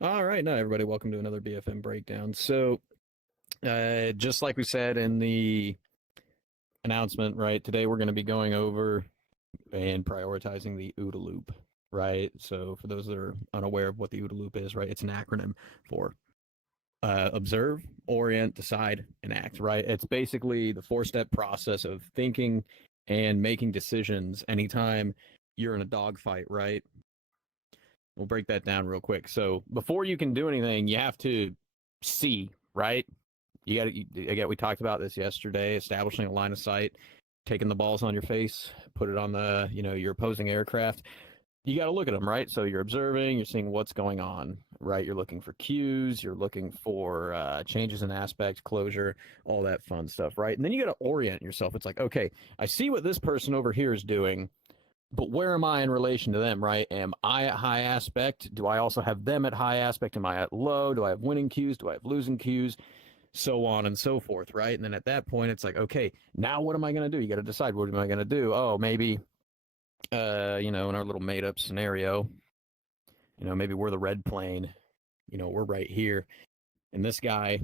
All right, now everybody, welcome to another BFM Breakdown. So, just like we said in the announcement, right, today we're going to be going over and prioritizing the OODA loop, right? So, for those that are unaware of what the OODA loop is, right, it's an acronym for observe, orient, decide, and act, right? It's basically the four-step process of thinking and making decisions anytime you're in a dogfight, right? We'll break that down real quick. So before you can do anything, you have to see, right? You got to, again, we talked about this yesterday, establishing a line of sight, taking the balls on your face, put it on the, your opposing aircraft. You got to look at them, right? So you're observing, you're seeing what's going on, right? You're looking for cues, you're looking for changes in aspect, closure, all that fun stuff, right? And then you got to orient yourself. It's like, okay, I see what this person over here is doing, but where am I in relation to them, right? Am I at high aspect? Do I also have them at high aspect? Am I at low? Do I have winning cues? Do I have losing cues? So on and so forth, right? And then at that point, it's like, okay, now what am I going to do? You got to decide, what am I going to do? Oh, maybe, in our little made up scenario, maybe we're the red plane, we're right here. And this guy,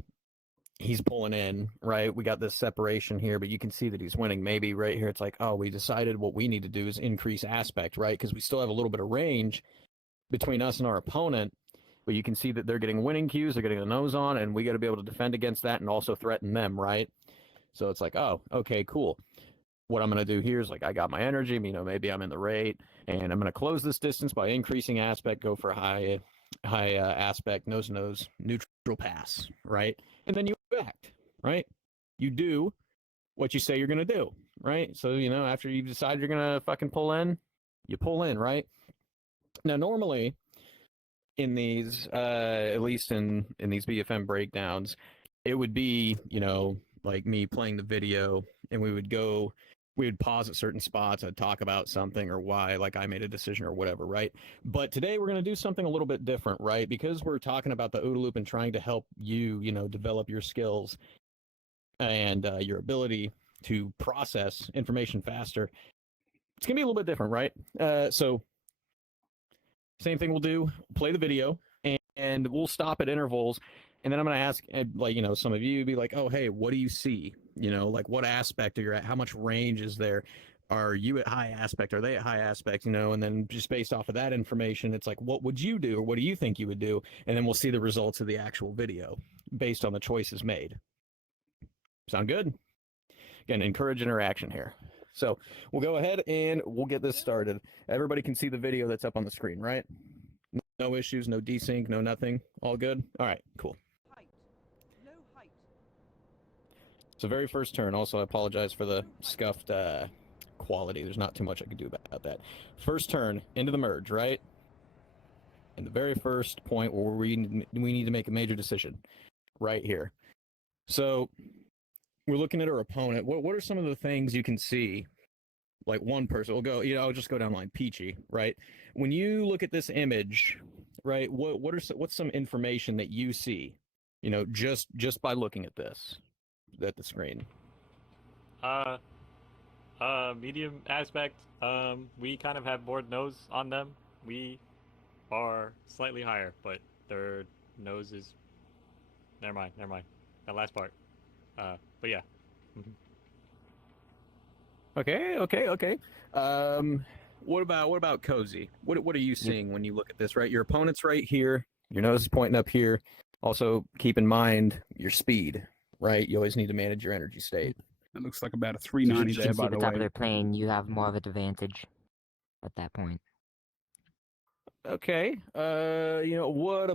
he's pulling in, right? We got this separation here, but you can see that he's winning. Maybe right here, it's like, oh, we decided what we need to do is increase aspect, right? Because we still have a little bit of range between us and our opponent, but you can see that they're getting winning cues, they're getting the nose on, and we got to be able to defend against that and also threaten them, right? So it's like, oh, okay, cool. What I'm going to do here is like, I got my energy, maybe I'm in the rate, and I'm going to close this distance by increasing aspect, go for high aspect, nose to nose, neutral pass, right? And then you act, right? You do what you say you're going to do, right? So, after you've decided you're going to fucking pull in, you pull in, right? Now, normally in these, at least in these BFM breakdowns, it would be, like me playing the video, and we would pause at certain spots. I'd talk about something or why, like I made a decision or whatever, right? But today we're going to do something a little bit different, right? Because we're talking about the OODA loop and trying to help you, develop your skills and your ability to process information faster. It's going to be a little bit different, right? So same thing we'll do, play the video, and we'll stop at intervals. And then I'm going to ask, like, some of you be like, oh, hey, what do you see? Like what aspect are you at? How much range is there? Are you at high aspect? Are they at high aspect? And then just based off of that information, it's like, what would you do? Or what do you think you would do? And then we'll see the results of the actual video based on the choices made. Sound good? Again, encourage interaction here. So we'll go ahead and we'll get this started. Everybody can see the video that's up on the screen, right? No issues, no desync, no nothing. All good? All right, cool. So very first turn. Also, I apologize for the scuffed quality. There's not too much I can do about that. First turn into the merge, right? And the very first point where we need to make a major decision, right here. So we're looking at our opponent. What are some of the things you can see? Like one person, we'll go, I'll just go down line. Peachy, right? When you look at this image, right, what's some information that you see, just by looking at this, at the screen? Uh, medium aspect. We kind of have more nose on them. We are slightly higher, but their nose is. Never mind. Never mind. That last part. But yeah. Okay. What about Cozy? What are you You, seeing when you look at this? Right, your opponent's right here. Your nose is pointing up here. Also, keep in mind your speed. Right, you always need to manage your energy state. It looks like about a 390 you there, can see by the the top way. of their plane. You have more of an advantage at that point. Okay. What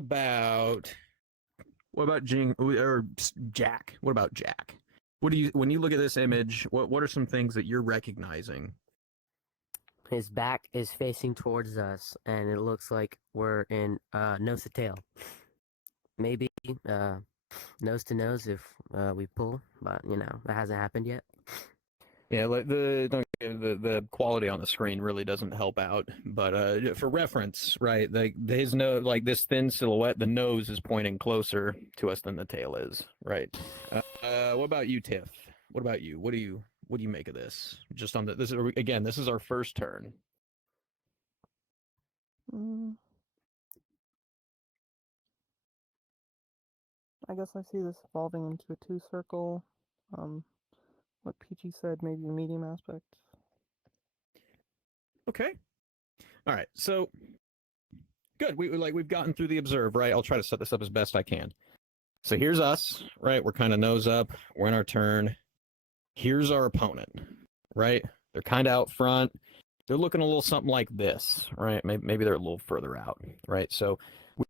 about Jing or Jack? What about Jack? What do you, when you look at this image? What are some things that you're recognizing? His back is facing towards us, and it looks like we're in nose to tail. Maybe nose to nose if we pull, but that hasn't happened yet. Yeah, like the quality on the screen really doesn't help out. But for reference, right, his nose, like this thin silhouette, the nose is pointing closer to us than the tail is, right? What about you, Tiff? What about you? What do you make of this? Just on this is our first turn. I guess I see this evolving into a 2-circle. What Peachy said, maybe a medium aspect. Okay. All right. So good. We've gotten through the observe, right? I'll try to set this up as best I can. So here's us, right? We're kind of nose up. We're in our turn. Here's our opponent, right? They're kind of out front. They're looking a little something like this, right? Maybe they're a little further out, right? So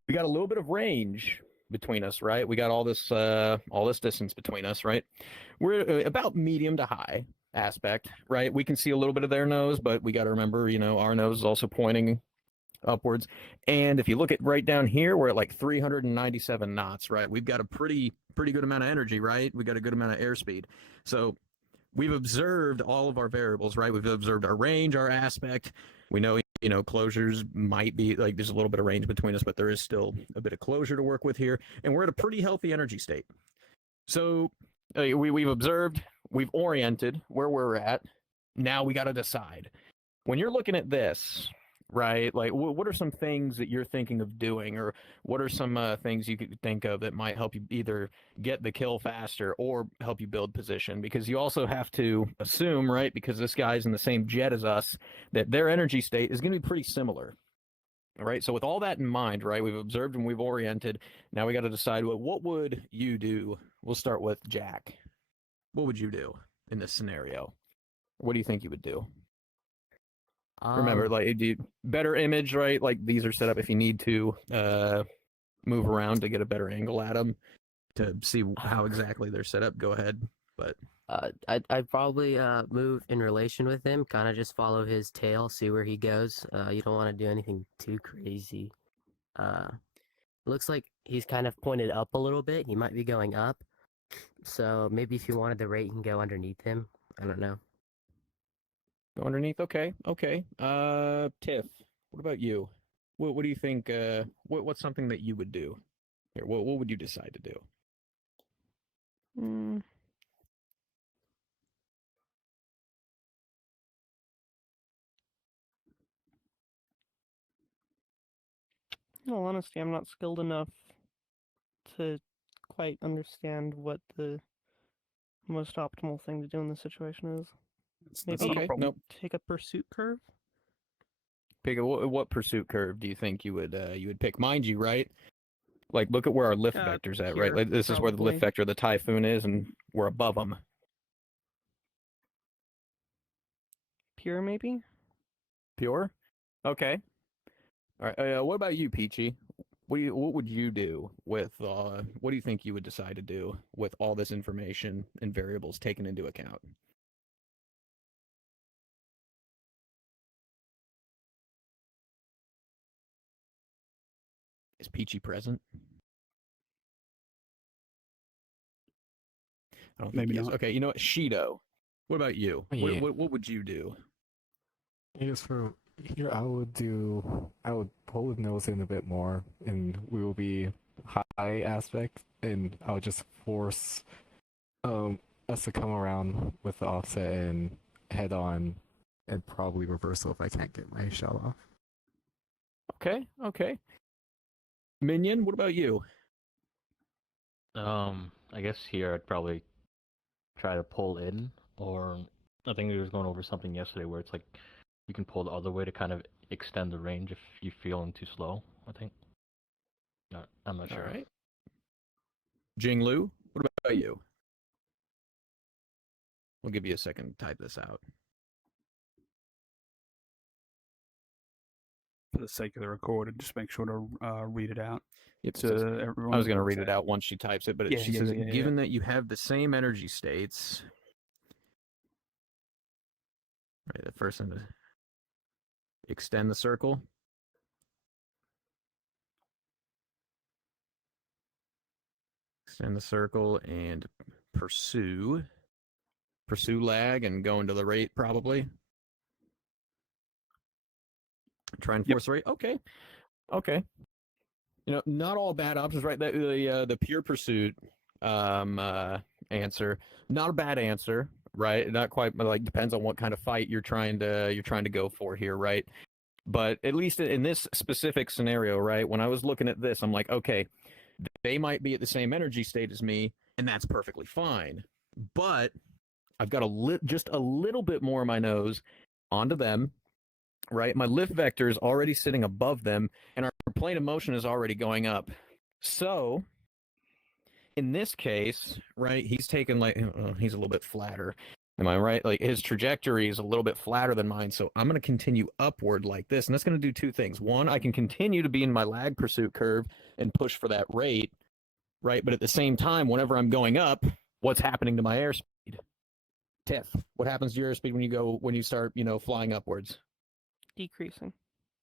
we got a little bit of range between us, right? We got all this distance between us, right? We're about medium to high aspect, right? We can see a little bit of their nose, but we got to remember, our nose is also pointing upwards. And if you look at right down here, we're at like 397 knots, right? We've got a pretty good amount of energy, right? We got a good amount of airspeed. So we've observed all of our variables, right? We've observed our range, our aspect. We know, closures might be like there's a little bit of range between us, but there is still a bit of closure to work with here. And we're at a pretty healthy energy state. So we've observed, we've oriented where we're at. Now we got to decide. When you're looking at this, right, like what are some things that you're thinking of doing, or what are some things you could think of that might help you either get the kill faster or help you build position? Because you also have to assume, right, because this guy's in the same jet as us, that their energy state is going to be pretty similar. All right, so with all that in mind, right, we've observed and we've oriented. Now we got to decide what would you do? We'll start with Jack. What would you do in this scenario? What do you think you would do? Remember, like, better image, right? Like, these are set up if you need to move around to get a better angle at them to see how exactly they're set up. Go ahead, but I'd probably move in relation with him, kind of just follow his tail, see where he goes. You don't want to do anything too crazy. Looks like he's kind of pointed up a little bit. He might be going up. So maybe if you wanted the rate, you can go underneath him. I don't know. go underneath. Okay. Tiff, what about you? What do you think? What's something that you would do? Here, what would you decide to do? In all honesty, I'm not skilled enough to quite understand what the most optimal thing to do in this situation is. That's Maybe not a problem. Nope. take a pursuit curve. Pick what pursuit curve do you think you would pick? Mind you, right? Like, look at where our lift vector's at, right? here, Like, this is where the lift probably. vector of the Typhoon is, and we're above them. Pure, maybe? Pure? Okay. All right. What about you, Peachy? What would you do with what do you think you would decide to do with all this information and variables taken into account? Is Peachy present? I don't think Maybe he is. not. Okay, you know what? Shido, what about you? Yeah. What would you do? I guess for here, I would pull the nose in a bit more, and we will be high aspect, and I would just force us to come around with the offset and head on, and probably reversal if I can't get my shot off. Okay. Minion, what about you? I guess here I'd probably try to pull in, or I think we was going over something yesterday where it's like you can pull the other way to kind of extend the range if you're feeling too slow, I think. No, I'm not sure. All right. Jinglu, what about you? We'll give you a second to type this out. For the sake of the recording, just make sure to read it out. It to says, everyone I was that going to looks read it at out once she types it, but Yeah, she yeah, says, yeah, yeah. given that you have the same energy states, right, the first one, extend the circle. Extend the circle and pursue lag and go into the rate probably. Try and force the rate. Okay. Not all bad options, right? The pure pursuit answer, not a bad answer, right? Not quite, but like depends on what kind of fight you're trying to go for here, right? But at least in this specific scenario, right? When I was looking at this, I'm like, okay, They might be at the same energy state as me, and that's perfectly fine. But I've got just a little bit more of my nose onto them, right? My lift vector is already sitting above them, and our plane of motion is already going up. So in this case, right, he's taken he's a little bit flatter. Am I right? Like his trajectory is a little bit flatter than mine. So I'm going to continue upward like this. And that's going to do two things. One, I can continue to be in my lag pursuit curve and push for that rate, right? But at the same time, whenever I'm going up, what's happening to my airspeed? Tiff, what happens to your airspeed when you start, flying upwards? Decreasing.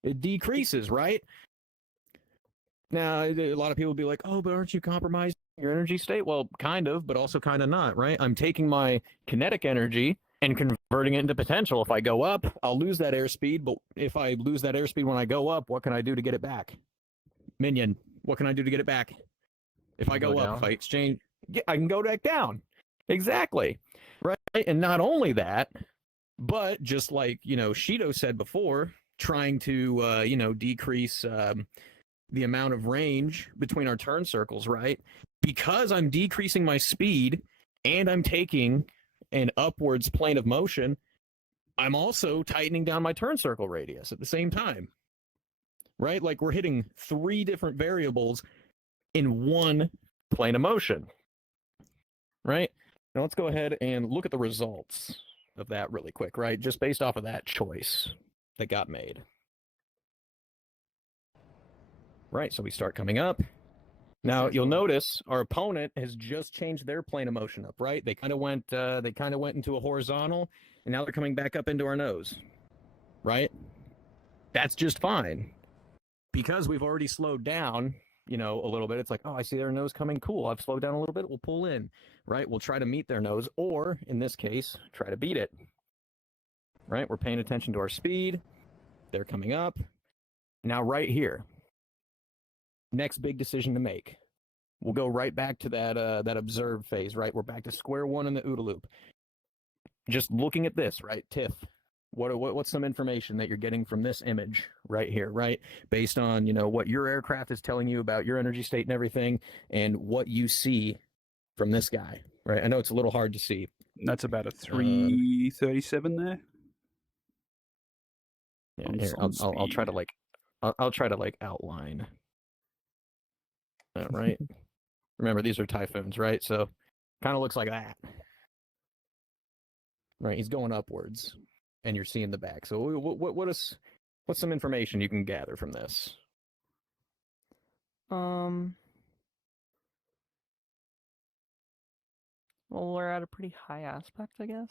It decreases, right? Now, a lot of people will be like, oh, but aren't you compromising your energy state? Well, kind of, but also kind of not, right? I'm taking my kinetic energy and converting it into potential. If I go up, I'll lose that airspeed, but if I lose that airspeed when I go up, what can I do to get it back? Minion, what can I do to get it back? If I go up, if I exchange, I can go back down. Exactly, right? And not only that, but just like, Shido said before, trying to, decrease the amount of range between our turn circles, right? Because I'm decreasing my speed and I'm taking an upwards plane of motion, I'm also tightening down my turn circle radius at the same time, right? Like we're hitting 3 different variables in one plane of motion, right? Now let's go ahead and look at the results of that really quick, right? Just based off of that choice that got made. Right, so we start coming up. Now you'll notice our opponent has just changed their plane of motion up, right? They kind of went into a horizontal, and now they're coming back up into our nose, right? That's just fine because we've already slowed down, a little bit. It's like, oh, I see their nose coming. Cool. I've slowed down a little bit. We'll pull in, right? We'll try to meet their nose, or in this case, try to beat it. Right? We're paying attention to our speed. They're coming up. Now, right here. Next big decision to make. We'll go right back to that observe phase, right? We're back to square one in the OODA loop. Just looking at this, right? Tiff, what's some information that you're getting from this image right here, right? Based on, what your aircraft is telling you about your energy state and everything, and what you see from this guy, right? I know it's a little hard to see. That's about a 337 there. Yeah, here, I'll try to I'll try to outline. Right. Remember, these are Typhoons, right? So kind of looks like that. Right, he's going upwards, and you're seeing the back. So what's some information you can gather from this? Well, we're at a pretty high aspect, I guess.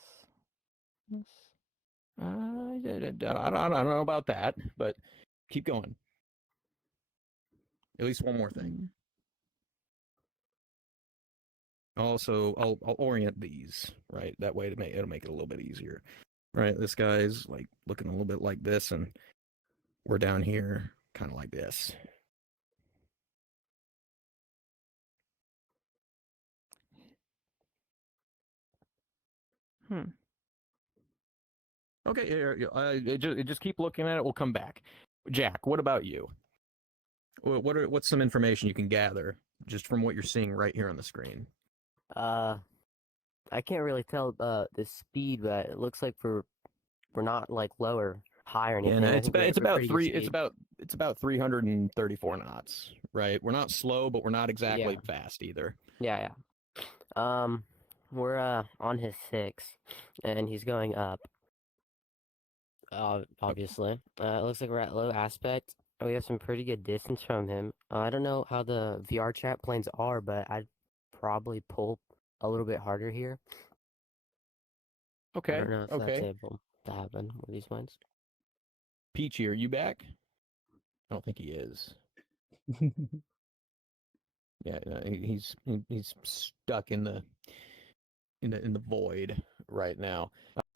Yes. I don't know about that, but keep going. At least one more thing. Also, I'll orient these, right? That way it'll make it a little bit easier. Right, this guy's like looking a little bit like this, and we're down here kind of like this. Okay, just keep looking at it. We'll come back. Jack, what about you? What's some information you can gather just from what you're seeing right here on the screen? I can't really tell the speed, but it looks like we're not like low or high or anything. Yeah, I it's think we're about pretty good it's about 334 knots, right? We're not slow, but we're not exactly Yeah. fast either. Yeah. We're on his 6, and he's going up. Obviously, it looks like we're at low aspect. We have some pretty good distance from him. I don't know how the Vrchat planes are, but I'd probably pull a little bit harder here. I Okay. don't know if that's Okay. able to happen with these planes. Peachy, are you back? I don't think he is. Yeah, he's stuck in the void right now.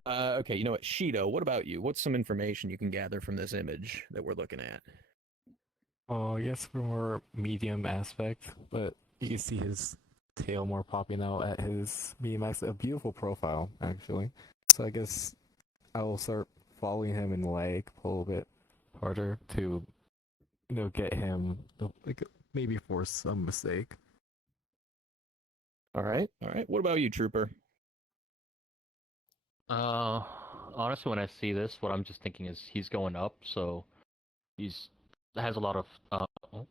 Okay, you know what, Shido, what about you? What's some information you can gather from this image that we're looking at? Oh, yes, for more medium aspect, but you can see his tail more popping out at his medium aspect. A beautiful profile, actually. So I guess I will start following him in leg, pull a bit harder to, get him like maybe force some mistake. All right. What about you, Trooper? Honestly, when I see this, what I'm just thinking is he's going up, so he's has a lot of the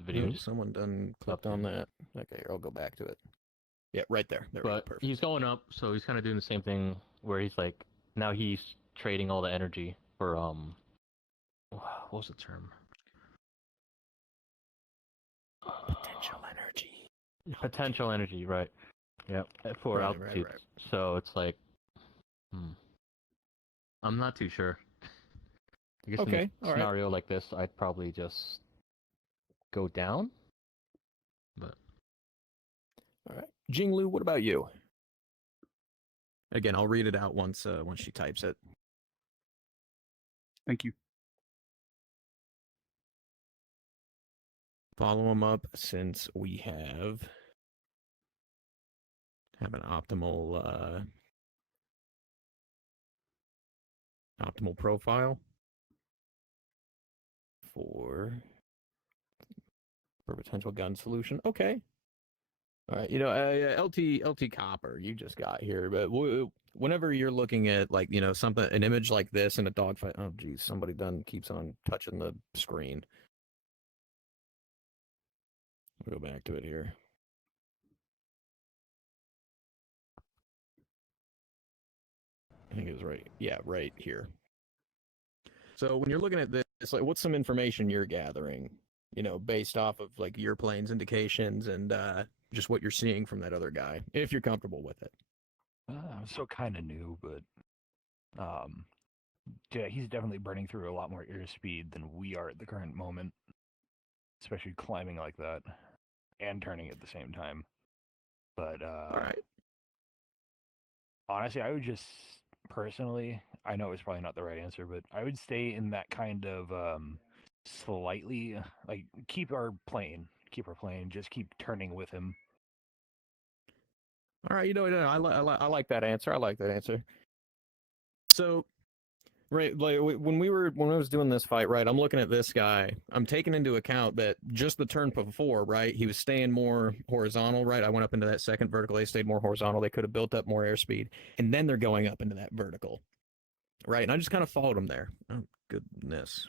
video Ooh, just someone done clicked on that. Okay, here, I'll go back to it. Yeah, right there. There we go. But Perfect. he's going up, so he's kind of doing the same thing where he's like now he's trading all the energy for what was the term? Potential energy. Potential energy, right? Yep, for Right. altitude. So it's like, I'm not too sure. I guess in Okay, a all right. scenario like this, I'd probably just go down. But All right. Jinglu, what about you? Again, I'll read it out once she types it. Thank you. Follow him up since we have an optimal profile for potential gun solution. Okay. All right. LT Copper, you just got here, but whenever you're looking at like something, an image like this in a dogfight. Oh, geez, somebody keeps on touching the screen. We'll go back to it here. I think it was right. Yeah, right here. So when you're looking at this, it's like, what's some information you're gathering, based off of like your plane's indications and just what you're seeing from that other guy, if you're comfortable with it. I'm still kind of new, but yeah, he's definitely burning through a lot more airspeed than we are at the current moment, especially climbing like that and turning at the same time. But All right. honestly, I would just personally, I know it's probably not the right answer, but I would stay in that kind of slightly like keep our plane, just keep turning with him. All right. I like that answer. I like that answer. So, right, like when I was doing this fight, right, I'm looking at this guy. I'm taking into account that just the turn before, right, he was staying more horizontal, right? I went up into that second vertical. They stayed more horizontal. They could have built up more airspeed, and then they're going up into that vertical, right? And I just kind of followed them there. Oh goodness.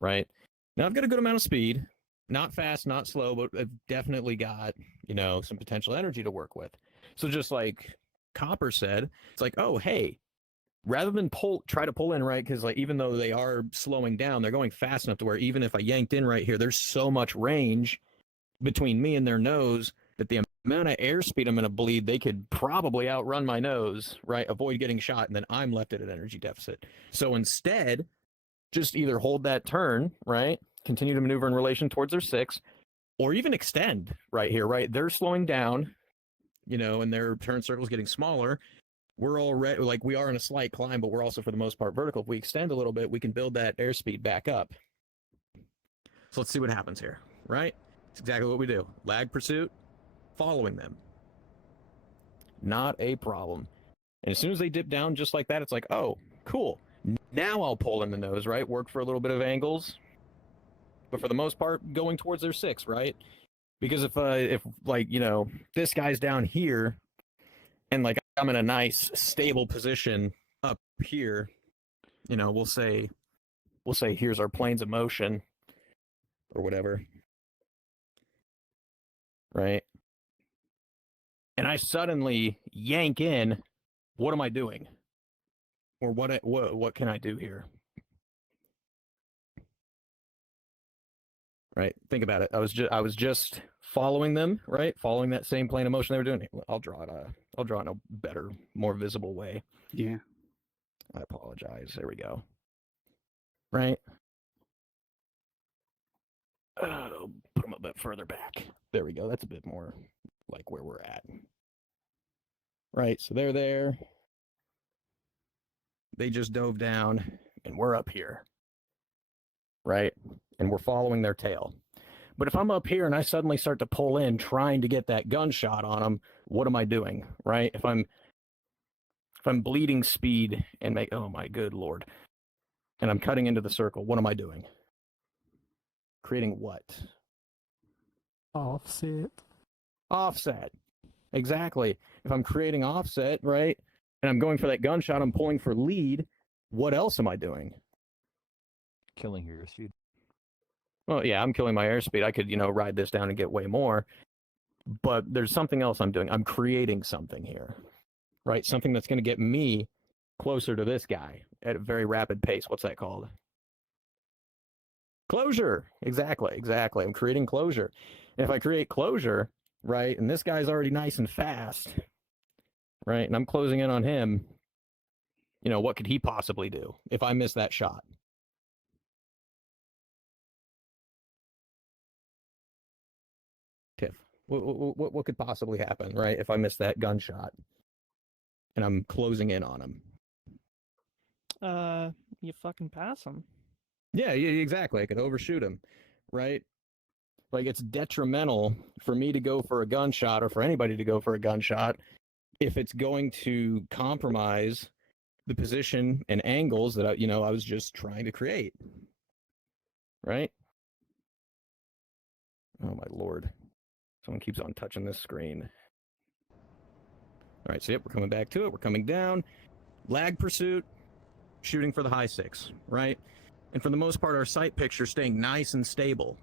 Right now, I've got a good amount of speed. Not fast, not slow, but I've definitely got, some potential energy to work with. So just like Copper said, it's like, oh, hey, rather than try to pull in, right? Because like even though they are slowing down, they're going fast enough to where even if I yanked in right here, there's so much range between me and their nose that the amount of airspeed I'm going to bleed, they could probably outrun my nose, right? Avoid getting shot, and then I'm left at an energy deficit. So instead, just either hold that turn, right? Continue to maneuver in relation towards their 6, or even extend right here, right? They're slowing down, and their turn circle is getting smaller. We're already, like, we are in a slight climb, but we're also, for the most part, vertical. If we extend a little bit, we can build that airspeed back up. So let's see what happens here, right? It's exactly what we do. Lag pursuit, following them. Not a problem. And as soon as they dip down just like that, it's like, oh, cool. Now I'll pull in the nose, right? Work for a little bit of angles. But for the most part, going towards their 6, right? Because if like, this guy's down here and like I'm in a nice stable position up here, we'll say here's our planes of motion or whatever. Right? And I suddenly yank in, what am I doing? Or what can I do here? Right? Think about it. I was just following them, right? Following that same plane of motion they were doing. I'll draw it in a better, more visible way. Yeah. I apologize. There we go. Right? Put them a bit further back. There we go. That's a bit more like where we're at. Right, so they're there. They just dove down, and we're up here. Right? And we're following their tail. But if I'm up here and I suddenly start to pull in trying to get that gunshot on them, what am I doing? Right? If I'm bleeding speed and oh my good Lord, and I'm cutting into the circle, what am I doing? Creating what? Offset. Offset. Exactly. If I'm creating offset, right, and I'm going for that gunshot, I'm pulling for lead, what else am I doing? Killing your speed. Well, yeah, I'm killing my airspeed. I could, ride this down and get way more. But there's something else I'm doing. I'm creating something here, right? Something that's going to get me closer to this guy at a very rapid pace. What's that called? Closure. Exactly. I'm creating closure. And if I create closure, right, and this guy's already nice and fast, right, and I'm closing in on him, what could he possibly do if I miss that shot? Tiff, what could possibly happen, right, if I miss that gunshot and I'm closing in on him? You fucking pass him. Yeah, exactly. I could overshoot him, right? Like, it's detrimental for me to go for a gunshot or for anybody to go for a gunshot if it's going to compromise the position and angles that I was just trying to create, right? Oh my lord! Someone keeps on touching this screen. All right, so yep, we're coming back to it. We're coming down. Lag pursuit, shooting for the high 6, right? And for the most part, our sight picture staying nice and stable,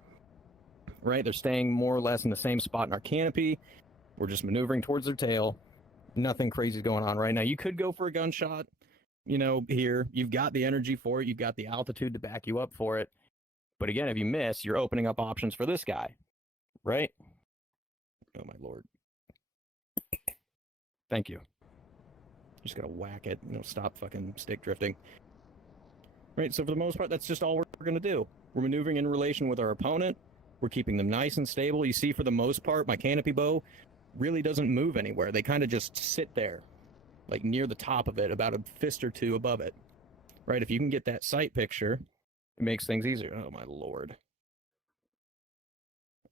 right? They're staying more or less in the same spot in our canopy. We're just maneuvering towards their tail. Nothing crazy is going on right now. You could go for a gunshot, here. You've got the energy for it. You've got the altitude to back you up for it. But again, if you miss, you're opening up options for this guy, right? Oh, my lord. Thank you. Just gotta whack it. Stop fucking stick drifting. Right, so for the most part, that's just all we're going to do. We're maneuvering in relation with our opponent. We're keeping them nice and stable. You see, for the most part, my canopy bow really doesn't move anywhere. They kind of just sit there, like near the top of it, about a fist or two above it. Right, if you can get that sight picture, it makes things easier. Oh, my lord.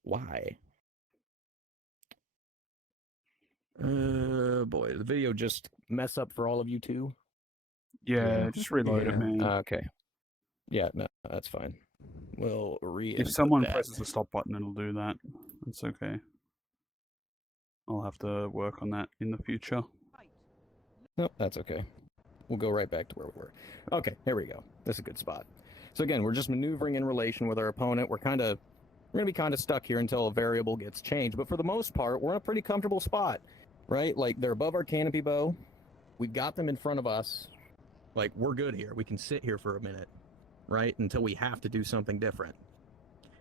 Why? Boy, the video just mess up for all of you too? Yeah, just reload it, Yeah. man. Okay. Yeah, no, that's fine. We'll If someone that. presses the stop button, it'll do that. That's okay. I'll have to work on that in the future. Nope, that's okay. We'll go right back to where we were. Okay, here we go. This is a good spot. So again, we're just maneuvering in relation with our opponent. We're going to be kind of stuck here until a variable gets changed. But for the most part, we're in a pretty comfortable spot, right? Like, they're above our canopy bow. We've got them in front of us. Like, we're good here. We can sit here for a minute, right? Until we have to do something different.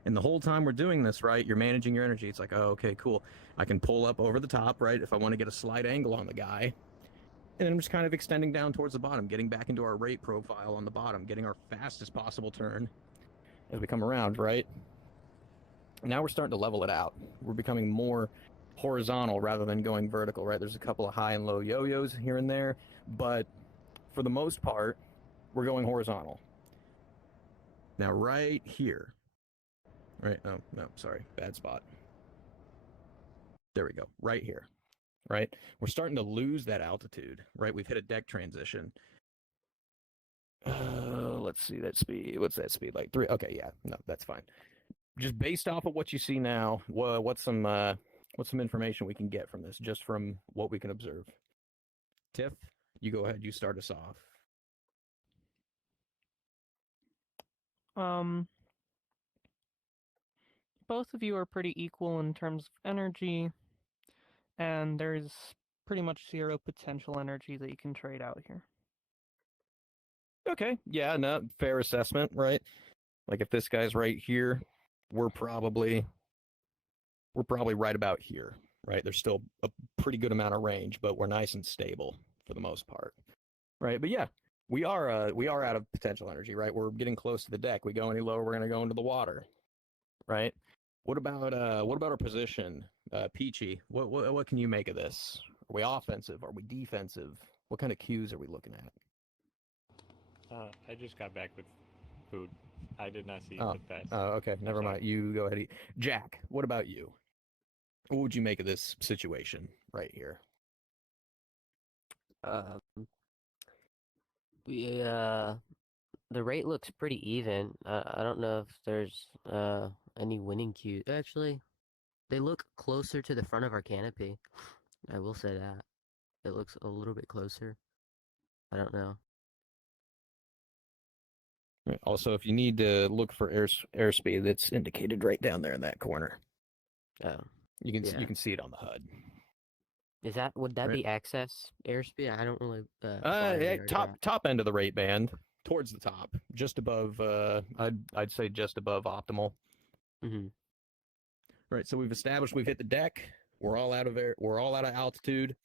And the whole time we're doing this, right, you're managing your energy. It's like, oh, okay, cool. I can pull up over the top, right, if I want to get a slight angle on the guy. And then I'm just kind of extending down towards the bottom, getting back into our rate profile on the bottom, getting our fastest possible turn as we come around, right? Now we're starting to level it out. We're becoming more horizontal rather than going vertical, right? There's a couple of high and low yo-yos here and there, but for the most part, we're going horizontal. Now right here, right? Oh, no, sorry, bad spot. There we go, right here. Right? We're starting to lose that altitude, right? We've hit a deck transition. Let's see that speed. What's that speed like? 3. Okay, yeah, no, that's fine. Just based off of what you see now, what's some information we can get from this, just from what we can observe? Tiff, you go ahead. You start us off. Both of you are pretty equal in terms of energy, and there's pretty much 0 potential energy that you can trade out here. Okay, yeah, no, fair assessment, right? Like, if this guy's right here, we're probably right about here, right? There's still a pretty good amount of range, but we're nice and stable for the most part, right? But yeah, we are out of potential energy, right? We're getting close to the deck. We go any lower, we're gonna go into the water, right? What about our position, Peachy? What can you make of this? Are we offensive? Are we defensive? What kind of cues are we looking at? I just got back with food. I did not see Oh, the best. okay, never mind. You go ahead. Jack, what about you? What would you make of this situation right here? The rate looks pretty even. I don't know if there's any winning cues. Actually, they look closer to the front of our canopy. I will say that. It looks a little bit closer. I don't know. Right, also, if you need to look for airspeed, it's indicated right down there in that corner. Oh, You can yeah. you can see it on the HUD. Would that Right. be access airspeed? I don't really fly Yeah, very top end of the rate band, towards the top, just above. I'd say just above optimal. Mm-hmm. Right. So we've established we've hit the deck. We're all out of air. We're all out of altitude.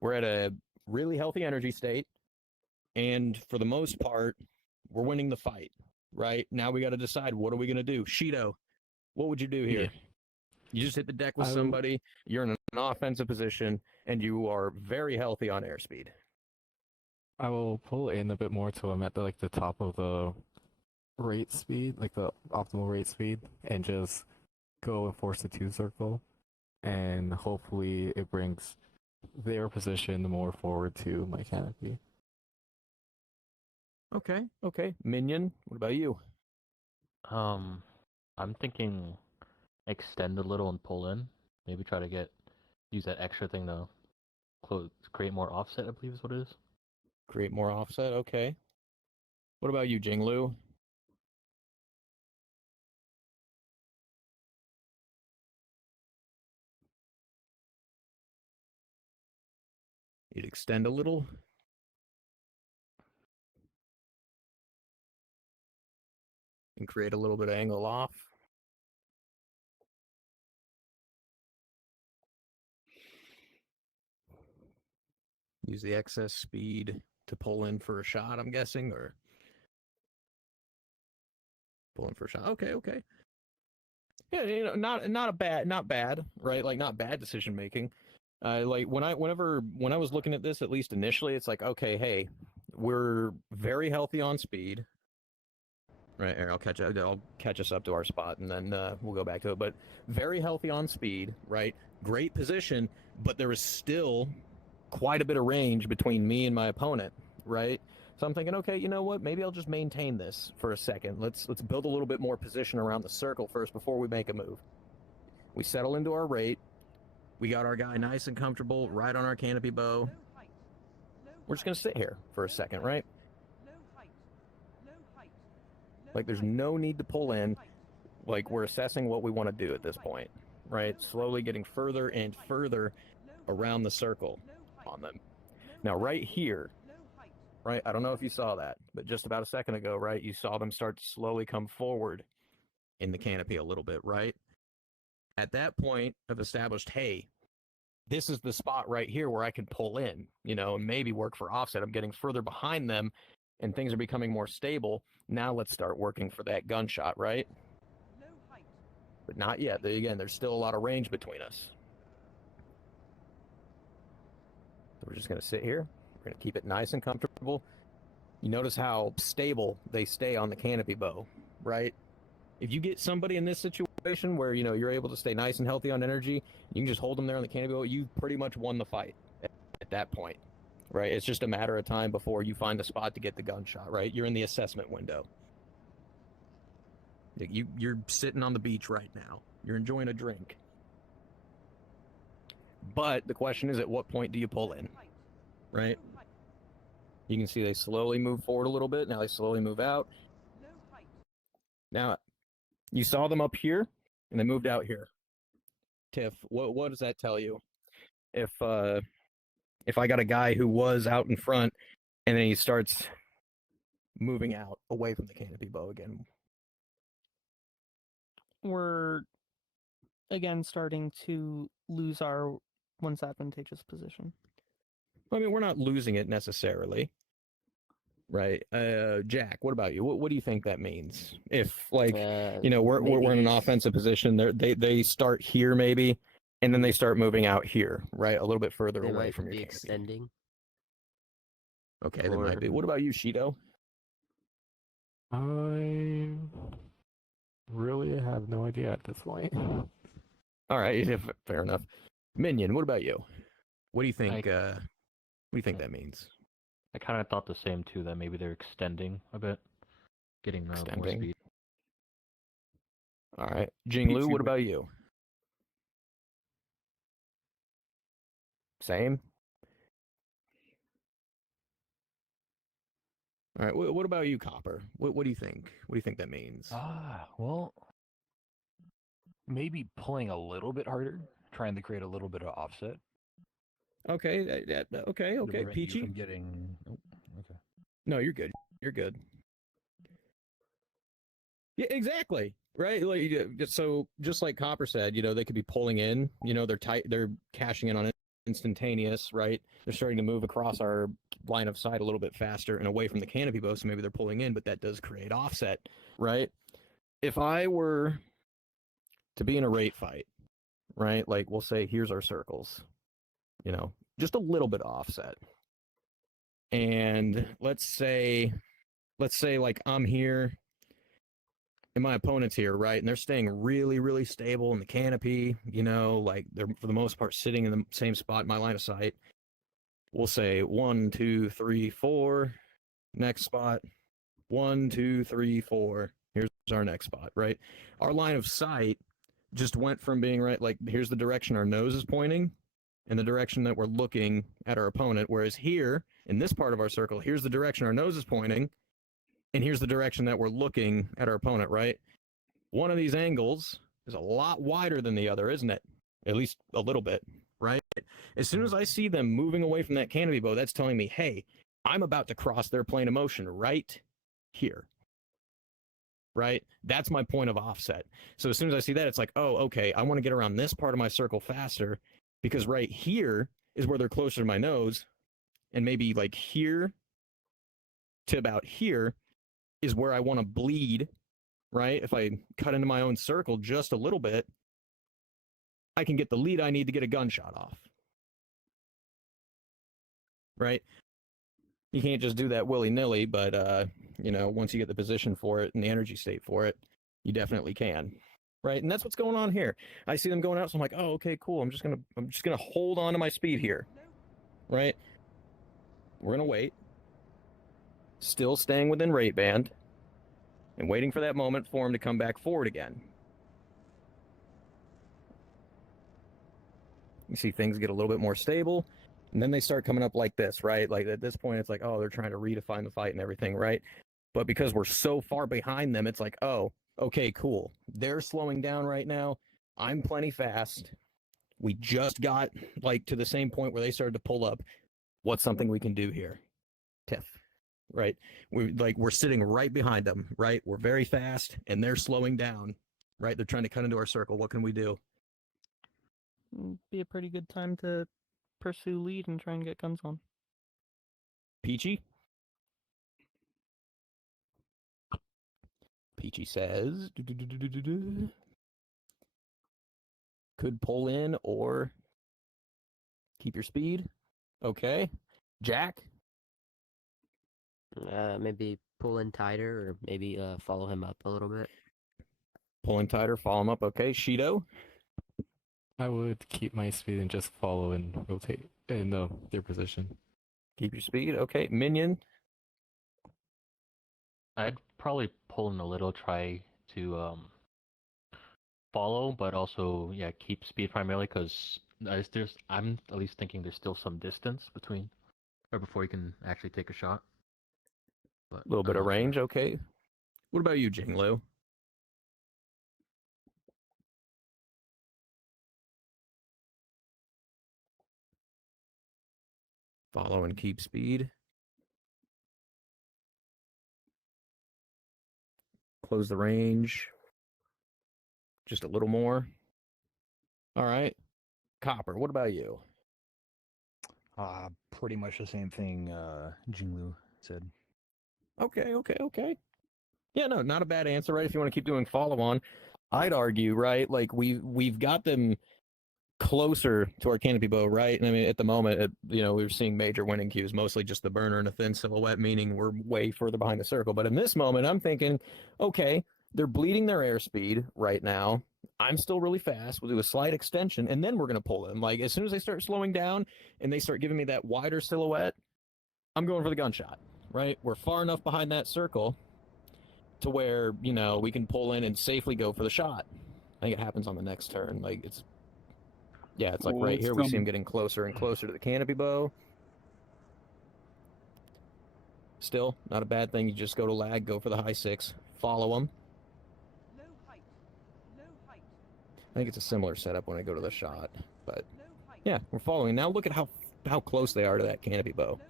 We're at a really healthy energy state, and for the most part, we're winning the fight. Right now, we got to decide what are we going to do. Shido, what would you do here? Yeah. You just hit the deck with I will- somebody. You're in an offensive position, and you are very healthy on airspeed. I will pull in a bit more till I'm at the top of the rate speed, like the optimal rate speed, and just go and force the 2 circle, and hopefully it brings their position more forward to my canopy. Okay. Minion, what about you? I'm thinking extend a little and pull in. Maybe try to use that extra thing to create more offset, I believe is what it is. Create more offset. Okay. What about you, Jinglu? You'd extend a little. And create a little bit of angle off. Use the excess speed to pull in for a shot, I'm guessing, or pull in for a shot. Okay. Yeah, not bad, right? Like not bad decision making. Like when I was looking at this, at least initially, it's like, okay, hey, we're very healthy on speed. Right, I'll catch us up to our spot, and then we'll go back to it. But very healthy on speed, right? Great position, but there is still quite a bit of range between me and my opponent, right? So I'm thinking, okay, you know what? Maybe I'll just maintain this for a second. Let's build a little bit more position around the circle first before we make a move. We settle into our rate. We got our guy nice and comfortable right on our canopy bow. We're just gonna sit here for a second, right? Like there's no need to pull in. Like we're assessing what we want to do at this point, right? Slowly getting further and further around the circle on them. Now right here, right? I don't know if you saw that, but just about a second ago, right? You saw them start to slowly come forward in the canopy a little bit, right? At that point, I've established, hey, this is the spot right here where I can pull in, and maybe work for offset. I'm getting further behind them and things are becoming more stable. Now let's start working for that gunshot, right? But not yet. Again, there's still a lot of range between us. So we're just going to sit here. We're going to keep it nice and comfortable. You notice how stable they stay on the canopy bow, right? If you get somebody in this situation where, you're able to stay nice and healthy on energy, you can just hold them there on the canopy bow, you've pretty much won the fight at that point, right? It's just a matter of time before you find the spot to get the gunshot, right? You're in the assessment window. You're sitting on the beach right now. You're enjoying a drink. But the question is, at what point do you pull in, right? You can see they slowly move forward a little bit. Now they slowly move out. Now, you saw them up here, and they moved out here. Tiff, what does that tell you? If I got a guy who was out in front, and then he starts moving out away from the canopy bow again. We're again starting to lose our once advantageous position. I mean, we're not losing it necessarily, right? Jack, what about you? What do you think that means? If we're in an offensive position, they start here maybe, and then they start moving out here, right, a little bit further They away might from your be canopy. extending. Okay, they might be. What about you, Shido? I really have no idea at this point. All right, fair enough. Minion, what about you? What do you think? I- What do you think that means? I kind of thought the same too, that maybe they're extending a bit, getting more Extending. speed. All right. Jinglu, Peachy what would- about you? Same? All right. What about you, Copper? What do you think? What do you think that means? Well, maybe pulling a little bit harder, trying to create a little bit of offset. Okay. Okay. to Okay. prevent you Peachy? from getting. Oh, okay. No, you're good. You're good. Yeah, exactly. Right. So just like Copper said, they could be pulling in. They're cashing in on it instantaneous. Right. They're starting to move across our line of sight a little bit faster and away from the canopy bow. So maybe they're pulling in, but that does create offset. Right. If I were to be in a rate fight, right? Like we'll say, here's our circles. Just a little bit of offset. And let's say like I'm here and my opponent's here, right? And they're staying really, really stable in the canopy, like they're for the most part sitting in the same spot in my line of sight. We'll say 1, 2, 3, 4. Next spot. 1, 2, 3, 4. Here's our next spot, right? Our line of sight just went from being right, like here's the direction our nose is pointing and the direction that we're looking at our opponent. Whereas here, in this part of our circle, here's the direction our nose is pointing, and here's the direction that we're looking at our opponent, right? One of these angles is a lot wider than the other, isn't it? At least a little bit, right? As soon as I see them moving away from that canopy bow, that's telling me, hey, I'm about to cross their plane of motion right here. Right? That's my point of offset. So as soon as I see that, it's like, oh, okay, I want to get around this part of my circle faster because right here is where they're closer to my nose. And maybe like here to about here is where I want to bleed, right? If I cut into my own circle just a little bit, I can get the lead I need to get a gunshot off. Right? You can't just do that willy-nilly, but once you get the position for it and the energy state for it, you definitely can. Right? And that's what's going on here. I see them going out, so I'm like, oh, okay, cool. I'm just gonna hold on to my speed here. Right? We're gonna wait. Still staying within rate band. And waiting for that moment for him to come back forward again. You see things get a little bit more stable. And then they start coming up like this, right? Like at this point, it's like, oh, they're trying to redefine the fight and everything, right? But because we're so far behind them, it's like, oh, okay, cool. They're slowing down right now. I'm plenty fast. We just got like to the same point where they started to pull up. What's something we can do here? Tiff, right? We're sitting right behind them, right? We're very fast and they're slowing down, right? They're trying to cut into our circle. What can we do? Be a pretty good time to pursue lead and try and get guns on. Peachy? Peachy says, could pull in or keep your speed. Okay. Jack? Maybe pull in tighter, or maybe follow him up a little bit. Pull in tighter, follow him up. Okay. Shido? I would keep my speed and just follow and rotate in their position. Keep your speed. Okay. Minion? I'd probably pull in a little, try to follow, but also keep speed primarily because I'm at least thinking there's still some distance between or before you can actually take a shot. A little bit of range. Okay. What about you, Jinglu? Follow and keep speed. Close the range. Just a little more. All right. Copper, what about you? Pretty much the same thing Jinglu said. Okay. Yeah, no, not a bad answer, right? If you want to keep doing follow on, I'd argue, right? Like we've got them closer to our canopy bow, right? And I mean, at the moment, we're seeing major winning cues, mostly just the burner and a thin silhouette, meaning we're way further behind the circle. But in this moment, I'm thinking, okay, they're bleeding their airspeed right now. I'm still really fast. We'll do a slight extension, and then we're going to pull them. Like, as soon as they start slowing down and they start giving me that wider silhouette, I'm going for the gunshot, right? We're far enough behind that circle to where, you know, we can pull in and safely go for the shot. I think it happens on the next turn. Like, it's, yeah, it's like Well, right let's here we see him come- getting closer and closer to the canopy bow. Still, not a bad thing. You just go to lag, go for the high 6, follow him. I think it's a similar setup when I go to the shot, but yeah, we're following. Now look at how close they are to that canopy bow.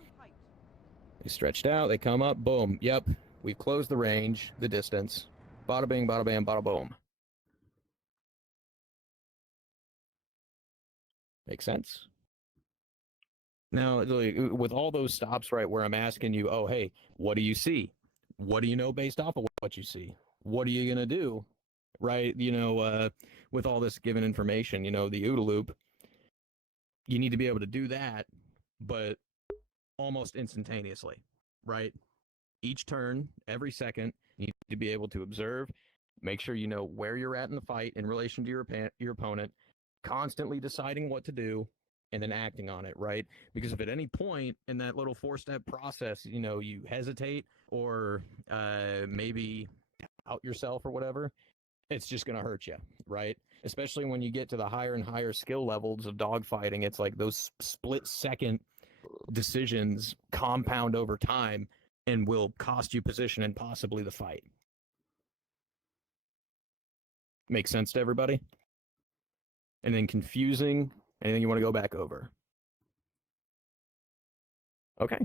They stretched out, they come up, boom. Yep, we've closed the range, the distance. Bada bing, bada bam, bada boom. Makes sense? Now, with all those stops, right, where I'm asking you, oh, hey, what do you see? What do you know based off of what you see? What are you going to do? Right? You know, with all this given information, you know, the OODA loop, you need to be able to do that, but almost instantaneously, right? Each turn, every second, you need to be able to observe, make sure you know where you're at in the fight in relation to your opponent, constantly deciding what to do, and then acting on it, right? Because if at any point in that little 4-step process, you know, you hesitate or maybe doubt yourself or whatever, it's just going to hurt you, right? Especially when you get to the higher and higher skill levels of dogfighting, it's like those split-second decisions compound over time and will cost you position and possibly the fight. Make sense to everybody? And then confusing, anything you want to go back over? Okay.